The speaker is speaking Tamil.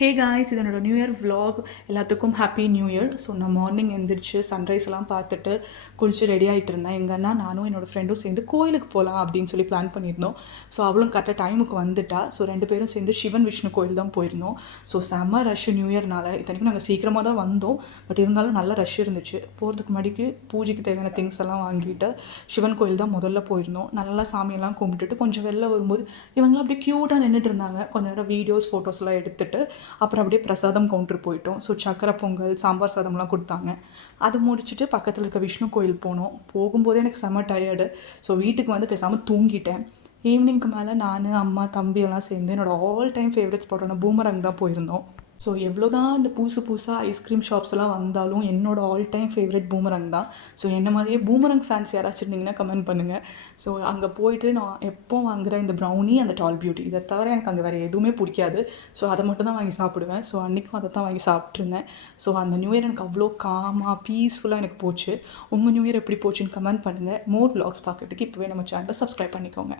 ஹே காய்ஸ், இது என்னோடய நியூ இயர் vlog. எல்லாத்துக்கும் ஹாப்பி நியூ இயர். ஸோ நான் மார்னிங் எழுந்திரிச்சு சன்ரைஸ் எல்லாம் பார்த்துட்டு குளிச்சு ரெடி ஆகிட்டு இருந்தேன். எங்கன்னா நானும் என்னோடய ஃப்ரெண்டும் சேர்ந்து கோயிலுக்கு போகலாம் அப்படின்னு சொல்லி பிளான் பண்ணியிருந்தோம். ஸோ அவளும் கரெக்டாக டைமுக்கு வந்துட்டா. ஸோ 2 பேரும் சேர்ந்து சிவன் விஷ்ணு கோயில் தான் போயிருந்தோம். ஸோ செம்ம ரஷ் நியூ இயர்னால. இத்தனைக்கும் நாங்கள் சீக்கிரமாக தான் வந்தோம், பட் இருந்தாலும் நல்ல ரஷ் இருந்துச்சு. போகிறதுக்கு முன்னாடிக்கு பூஜைக்கு தேவையான திங்ஸ் எல்லாம் வாங்கிட்டு சிவன் கோயில் தான் முதல்ல போயிருந்தோம். நல்லா சாமியெல்லாம் கும்பிட்டுட்டு கொஞ்சம் வெளில வரும்போது இவங்களாம் அப்படியே க்யூட்டாக நின்றுட்டு இருந்தாங்க. கொஞ்சம் நேரம் வீடியோஸ் ஃபோட்டோஸ்லாம் எடுத்துகிட்டு அப்புறம் அப்படியே பிரசாதம் கவுண்டர் போயிட்டோம். ஸோ சக்கரை பொங்கல், சாம்பார் சாதம்லாம் கொடுத்தாங்க. அது முடிச்சுட்டு பக்கத்தில் இருக்க விஷ்ணு கோயில் போனோம். போகும்போதே எனக்கு செம்ம டயர்டு. ஸோ வீட்டுக்கு வந்து பேசாமல் தூங்கிட்டேன். ஈவினிங்க்கு மேலே நான், அம்மா, தம்பி எல்லாம் சேர்ந்து என்னோடய ஆல் டைம் ஃபேவரட் ஸ்பாட்டான பூமரங் தான் போயிருந்தோம். ஸோ எவ்வளோ தான் இந்த புதுசாக ஐஸ்கிரீம் ஷாப்ஸ் எல்லாம் வந்தாலும் என்னோடய ஆல் டைம் ஃபேவரட் பூமரங் தான். ஸோ என்ன மாதிரியே பூமரங் ஃபேன்ஸ் யாராச்சும் இருந்தீங்கன்னா கமெண்ட் பண்ணுங்கள். ஸோ அங்கே போயிட்டு நான் எப்போ வாங்குகிற இந்த ப்ரௌனி, அந்த டால் பியூட்டி, இதை தவிர எனக்கு அங்கே வேறு எதுவுமே பிடிக்காது. ஸோ அதை மட்டும் தான் வாங்கி சாப்பிடுவேன். ஸோ அன்றைக்கும் அதை தான் வாங்கி சாப்பிட்ருந்தேன். ஸோ அந்த நியூ இயர் எனக்கு அவ்வளோ காமாக பீஸ்ஃபுல்லாக எனக்கு போச்சு. உங்கள் நியூ இயர் எப்படி போச்சுன்னு கமெண்ட் பண்ணுங்கள். மோர் vlogs பார்க்குறதுக்கு இப்போவே நம்ம சேனலை சப்ஸ்கிரைப் பண்ணிக்கோங்க.